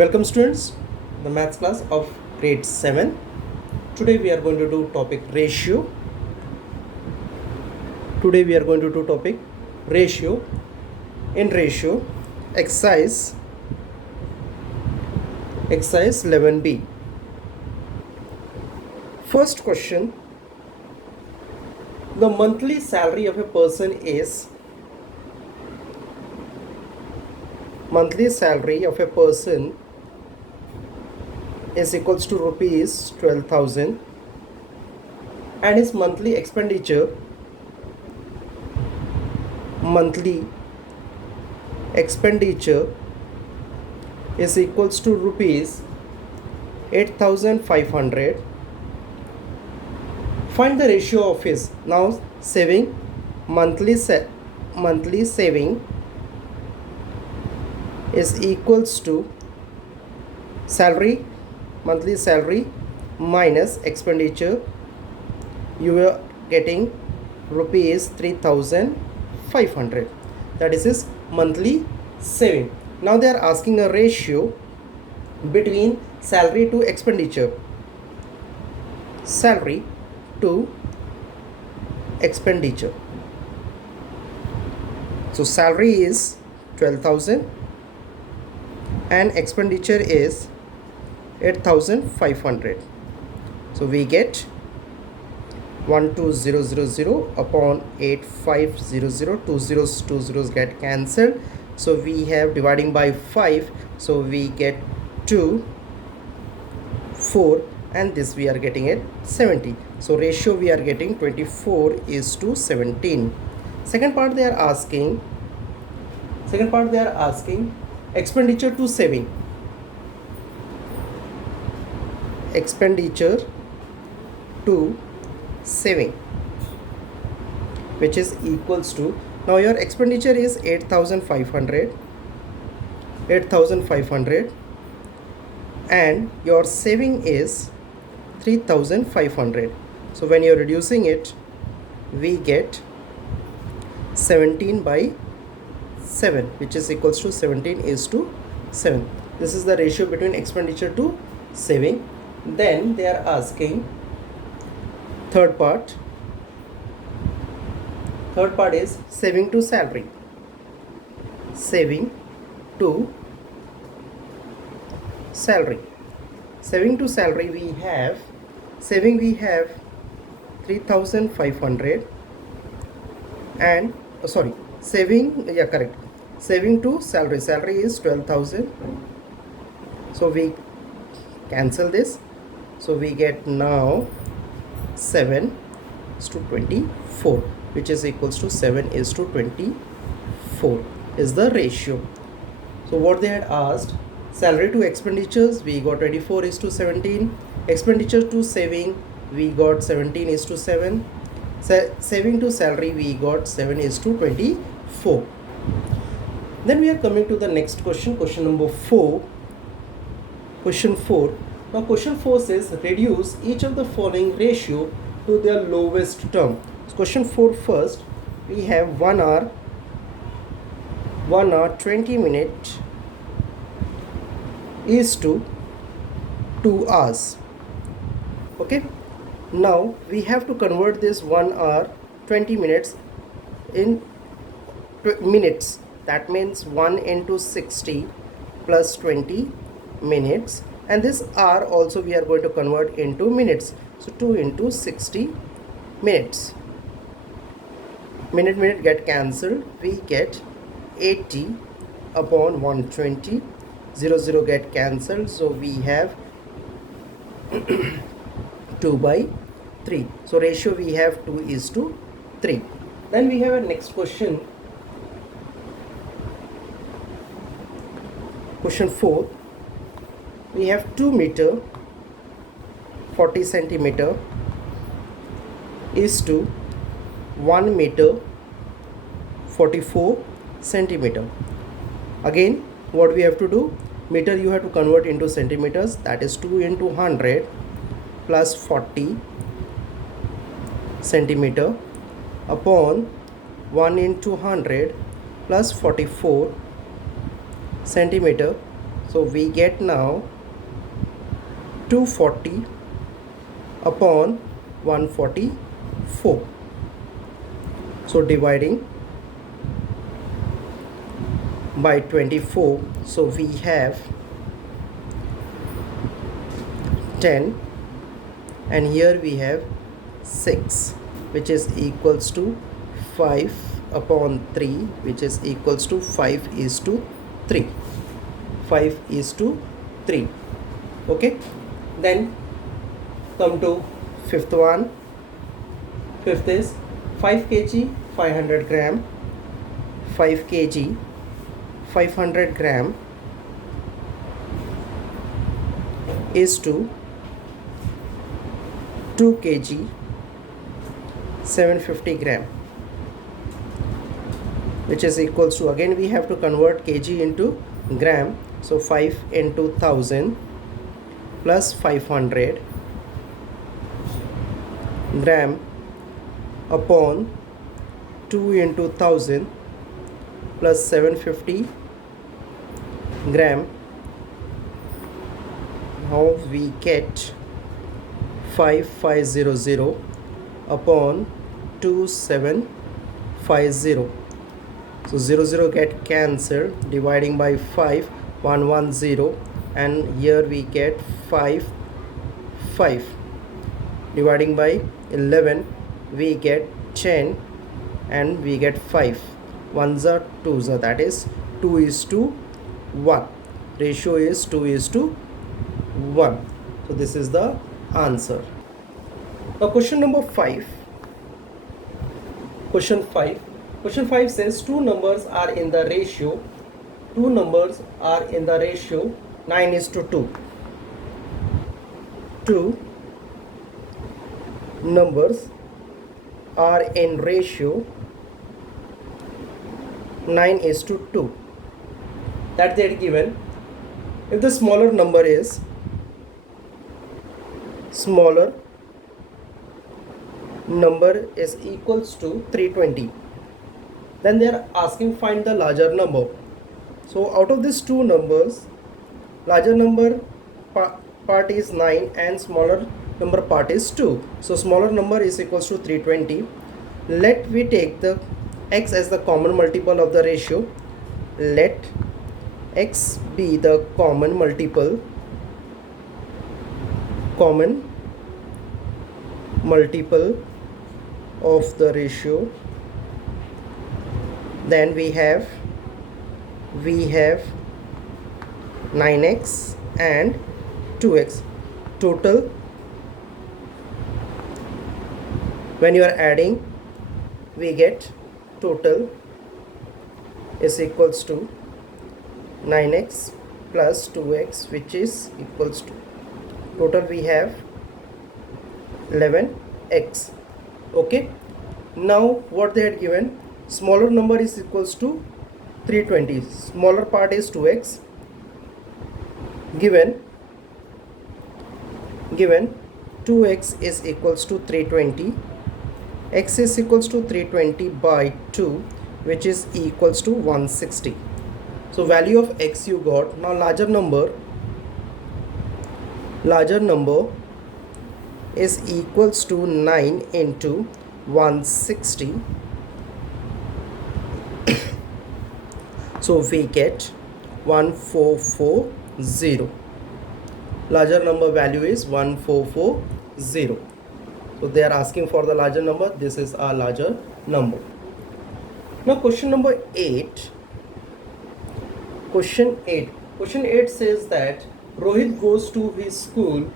Welcome students, the maths class of grade 7. Today we are going to do topic ratio. In ratio, exercise 11b. First question, the monthly salary of a person is equals to rupees 12,000 and his monthly expenditure is equals to rupees 8,500. Find the ratio of his now saving monthly saving is equals to monthly salary minus expenditure. You are getting rupees 3,500. That is his monthly saving. Now they are asking a ratio between salary to expenditure. Salary to expenditure. So salary is 12,000 and expenditure is 8,500. So we get 12,000 upon 8,500. Two zeros get cancelled. So we have dividing by 5. So we get 2, 4, and this we are getting it 70. So ratio we are getting 24:17. Second part they are asking expenditure to saving. Which is equals to, now your expenditure is 8,500 and your saving is 3,500. So when you're reducing it, we get 17 by 7, which is equals to 17:7. This is the ratio between expenditure to saving. Then they are asking third part is saving to salary. Saving to salary we have 3,500 and saving to salary is 12,000. So we cancel this. So we get now 7:24, which is equals to 7:24 is the ratio. So what they had asked, salary to expenditures, we got 24:17. Expenditure to saving, we got 17:7. Saving to salary, we got 7:24. Then we are coming to the next question, question number 4. Question 4. Now question 4 says reduce each of the following ratio to their lowest term. So question 4 first, we have 1 hour 20 minutes is to 2 hours. Okay, now we have to convert this 1 hour 20 minutes in minutes. That means 1 into 60 plus 20 minutes, and this hour also we are going to convert into minutes. So 2 into 60 minutes. Minute get cancelled. We get 80 upon 120. 0 get cancelled. So we have 2 by 3. So ratio we have 2:3. Then we have a next question. Question 4. We have 2 meter 40 centimeter is to 1 meter 44 centimeter. Again, what we have to do, meter you have to convert into centimeters. That is 2 into 100 plus 40 centimeter upon 1 into 100 plus 44 centimeter. So we get now 240 upon 144. So dividing by 24, so we have 10, and here we have 6, which is equals to 5 upon 3, which is equals to 5:3. 5:3. Okay, then come to fifth one. Fifth is 5 kg 500 gram, 5 kg 500 gram is to 2 kg 750 gram, which is equals to, again we have to convert kg into gram. So 5 into 1000 plus 500 gram upon 2 into 1000 plus 750 gram. Now we get 5500 upon 2750. So 00 get cancelled, dividing by 5 110, and here we get 5 dividing by 11 we get 10, and we get 5 ones are 2s, that is 2:1. Ratio is 2:1. So this is the answer. Now question number 5. Question 5 says two numbers are in the ratio 9:2. Two numbers are in ratio 9:2 that they are given. If the smaller number is equals to 320, then they are asking find the larger number. So out of these two numbers, larger number part is 9 and smaller number part is 2. So smaller number is equals to 320. Let we take the x as the common multiple of the ratio. Let x be the common multiple of the ratio. Then we have 9x and 2x. Total, when you are adding, we get total is equals to 9x plus 2x, which is equals to, total we have 11x. Okay, now what they had given, smaller number is equals to 320, smaller part is 2x, given 2x is equals to 320, x is equals to 320 by 2, which is equals to 160. So value of x you got. Now larger number is equals to 9 into 160. So we get 1440. Larger number value is 1440. So they are asking for the larger number. This is our larger number. Now question number 8. Question 8 says that Rohit goes to his school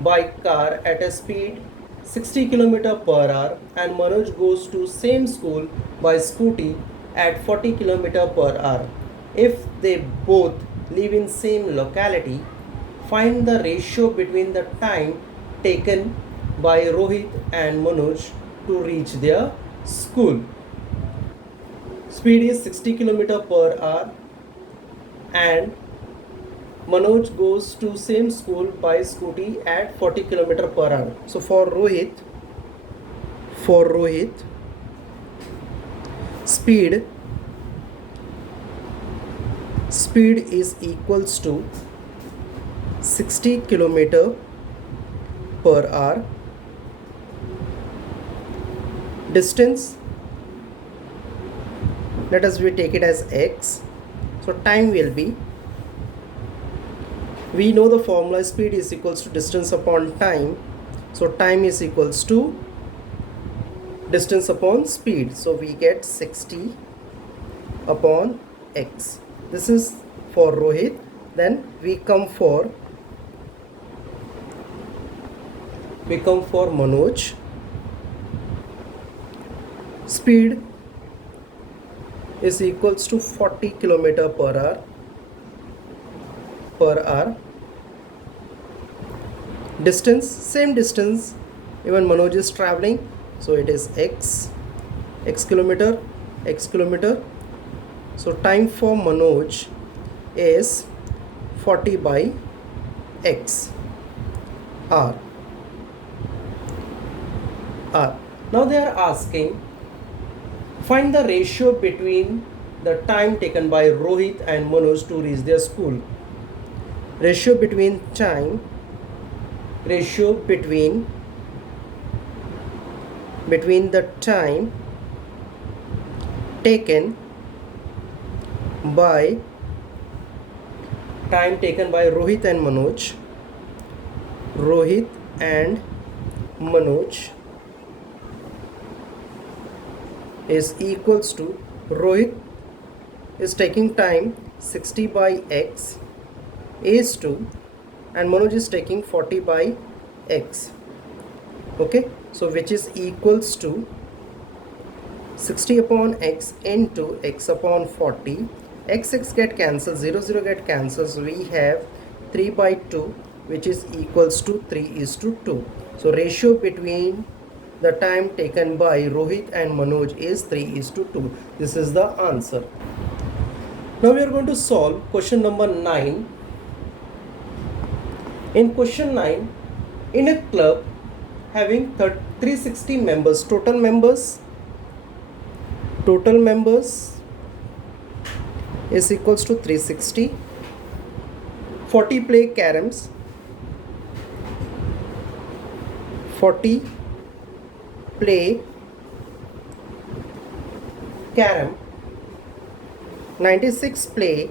by car at a speed 60 km per hour and Manoj goes to same school by scooty at 40 km per hour. If they both live in same locality, find the ratio between the time taken by Rohit and Manoj to reach their school. Speed is 60 km per hour and Manoj goes to same school by scooty at 40 km per hour. So for Rohit, speed speed is equals to 60 kilometer per hour. Distance, let us we take it as x. So time will be, we know the formula, speed is equals to distance upon time. So time is equals to distance upon speed. So we get 60 upon x. This is for Rohit. Then we come for Manoj. Speed is equals to 40 kilometer per hour. Distance, same distance even Manoj is traveling, so it is x kilometer. So time for Manoj is 40 by x r. Now they are asking, find the ratio between the time taken by Rohit and Manoj to reach their school. Ratio between the time taken by Rohit and Manoj is equals to, Rohit is taking time 60 by x is to, and Manoj is taking 40 by x. Okay, so which is equals to 60 upon x into x upon 40. X get cancelled, 0 get cancelled, so we have 3 by 2, which is equals to 3:2. So ratio between the time taken by Rohit and Manoj is 3:2. This is the answer. Now we are going to solve question number 9. In question 9, in a club having 360 members, total members is equals to 360. 40 play caroms, 40 play carom, 96 play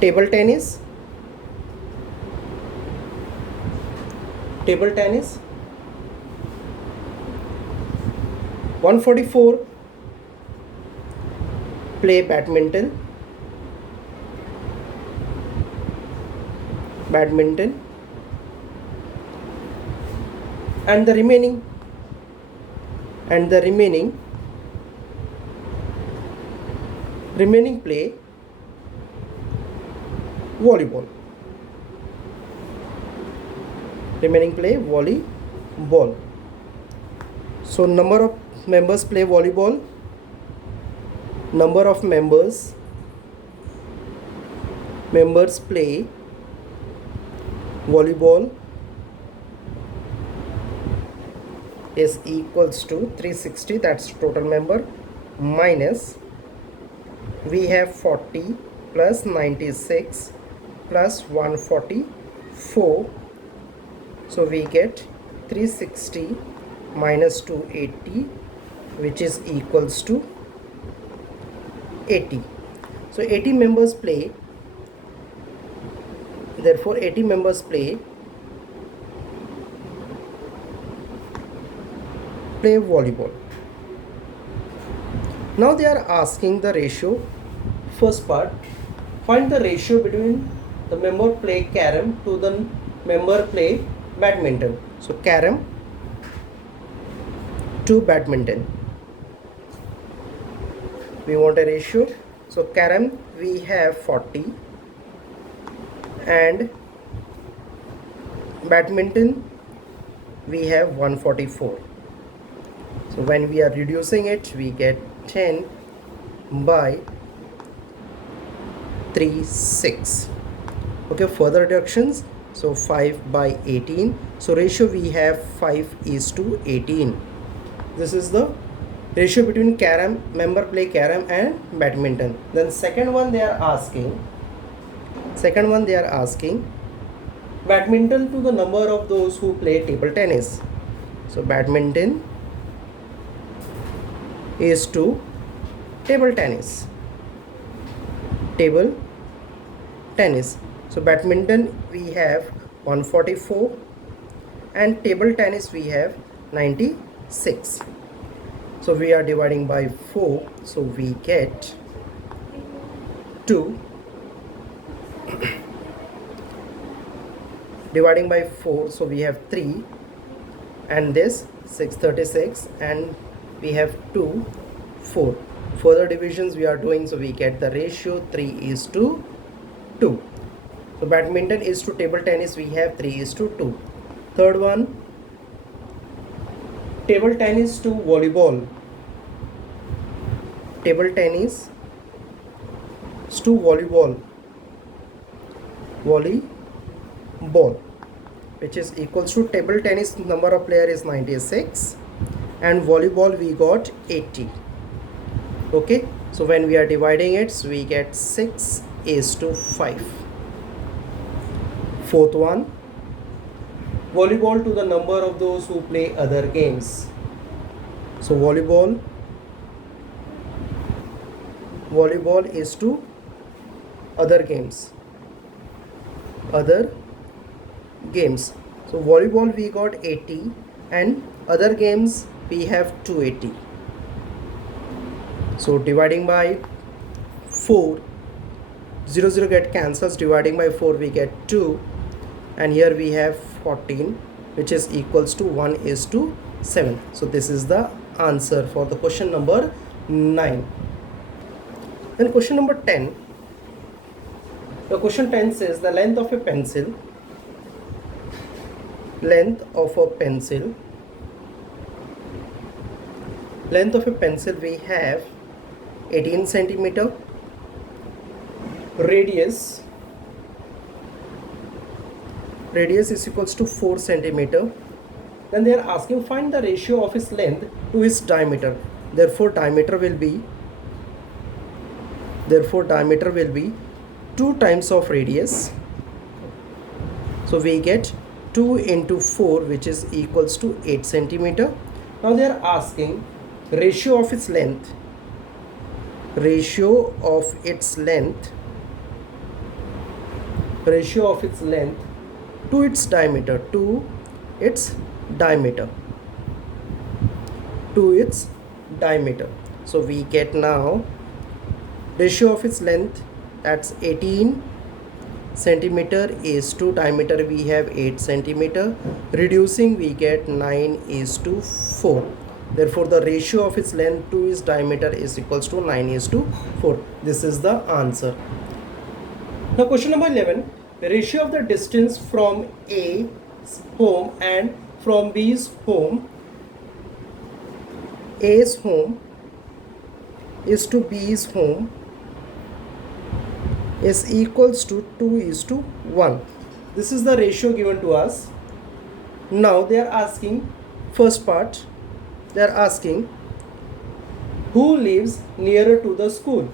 table tennis, 144 play badminton, and the remaining play volleyball. So number of members play volleyball, number of members play volleyball is equals to 360, that's total member, minus we have 40 plus 96 plus 144, so we get 360 minus 280, which is equals to 80. So 80 members play, therefore 80 members play volleyball. Now they are asking the ratio. First part, find the ratio between the member play carom to the member play badminton. So carom to badminton, we want a ratio. So carom we have 40 and badminton we have 144. So when we are reducing it, we get 10 by 36. Okay, further reductions, so 5 by 18. So ratio we have 5:18. This is the ratio between carom, member play carom and badminton. Then second one they are asking badminton to the number of those who play table tennis. So badminton is to table tennis. So badminton we have 144 and table tennis we have 96. So we are dividing by 4, so we get 2. Dividing by 4, so we have 3, and this 636, and we have 2, 4. Further divisions we are doing, so we get the ratio 3:2. So badminton is to table tennis, we have 3:2. Third one, table tennis to volleyball. Table tennis to volleyball, which is equals to table tennis number of player is 96 and volleyball we got 80. Okay, so when we are dividing it, so we get 6:5. Fourth one, volleyball to the number of those who play other games. So volleyball is to other games. So volleyball we got 80 and other games we have 280. So dividing by 4, 0 get cancels, dividing by 4 we get 2, and here we have 14, which is equals to 1:7. So this is the answer for the question number 9. Then question number 10. The question 10 says the length of a pencil we have 18 centimeter. Radius is equals to 4 centimeter. Then they are asking find the ratio of its length to its diameter. Therefore diameter will be 2 times of radius. So we get 2 into 4, which is equals to 8 centimeter. Now they are asking ratio of its length to its diameter. So we get now ratio of its length, that's 18 centimeter is to diameter we have 8 centimeter. Reducing we get 9:4. Therefore the ratio of its length to its diameter is equals to 9:4. This is the answer. Now question number 11. The ratio of the distance from A's home and from B's home. A's home is to B's home is equals to 2:1. This is the ratio given to us. Now they are asking, first part, they are asking who lives nearer to the school.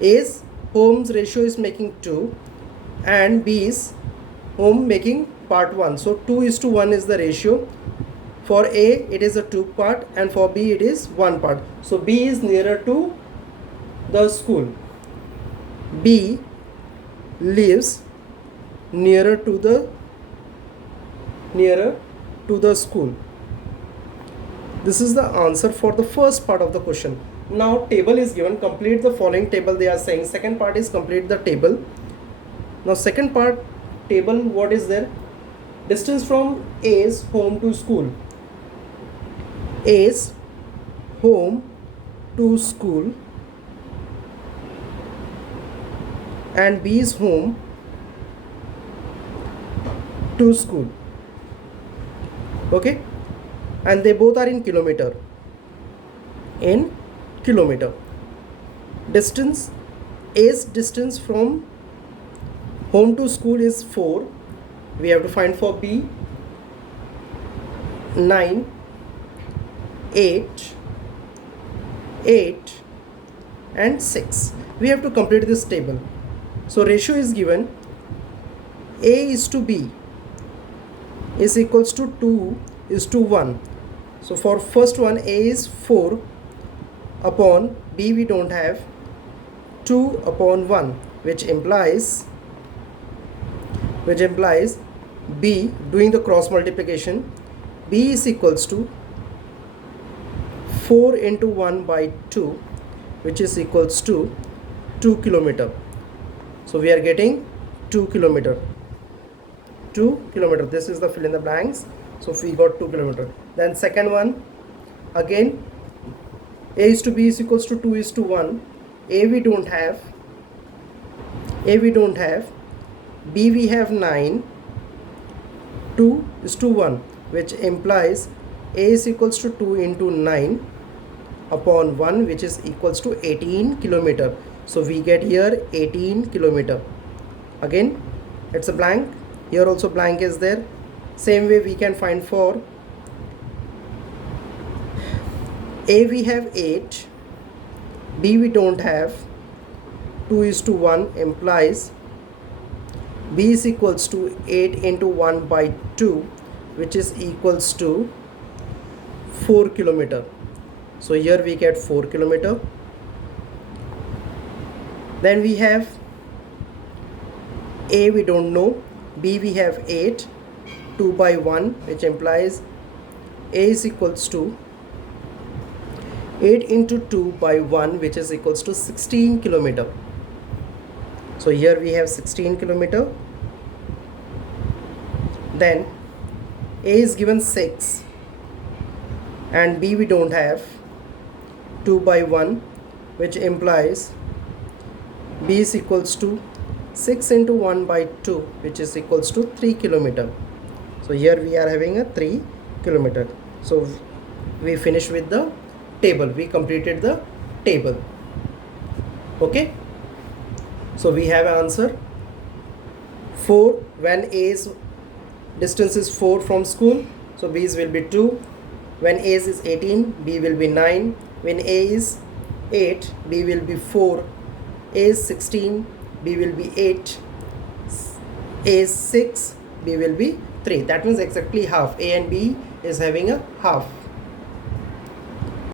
A's home's ratio is making 2 and B's home making part 1. So 2:1 is the ratio. For A it is a 2 part and for B it is 1 part. So B is nearer to the school. B lives nearer to the school. This is the answer for the first part of the question. Now table is given, complete the following table they are saying. Second part is complete the table. Now second part table, what is there? Distance from A's home to school. A's home to school and B's home to school. Okay, and they both are in kilometer. Distance, A's distance from home to school is 4. We have to find for B 9. 8, 8 and 6. We have to complete this table. So ratio is given A is to B is equals to 2 is to 1. So for first one, A is 4 upon B we don't have 2 upon 1, which implies B, doing the cross multiplication, B is equals to 4 into 1 by 2, which is equals to 2 kilometer. So we are getting 2 kilometer. 2 kilometer. This is the fill in the blanks. So we got 2 kilometer. Then second one, again A is to B is equals to 2 is to 1. A we don't have. B we have 9. 2 is to 1, which implies A is equals to 2 into 9 upon 1, which is equals to 18 kilometer. So we get here 18 kilometer. Again it's a blank. Here also blank is there. Same way we can find for A we have 8, B we don't have, 2 is to 1 implies B is equals to 8 into 1 by 2, which is equals to 4 kilometer. So here we get 4 kilometer. Then we have A we don't know, B we have 8, 2 by 1, which implies A is equals to 8 into 2 by 1, which is equals to 16 kilometer. So here we have 16 kilometer. Then A is given 6 and B we don't have, 2 by 1, which implies B is equals to 6 into 1 by 2, which is equals to 3 kilometer. So here we are having a 3 kilometer. So we finish with the table. We completed the table. Okay. So we have an answer 4 when A's distance is 4 from school. So B's will be 2. When A's is 18, B will be 9. When A is 8, B will be 4. A is 16, B will be 8. A is 6, B will be 3. That means exactly half. A and B is having a half.